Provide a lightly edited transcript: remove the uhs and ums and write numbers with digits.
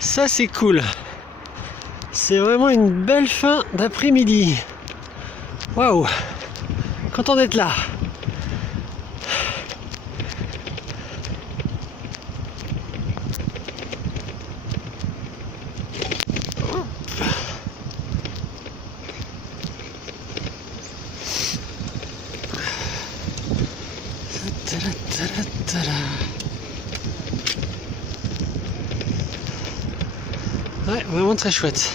Ça c'est cool. C'est vraiment une belle fin d'après-midi. Waouh! Content d'être là. Ouais, vraiment très chouette.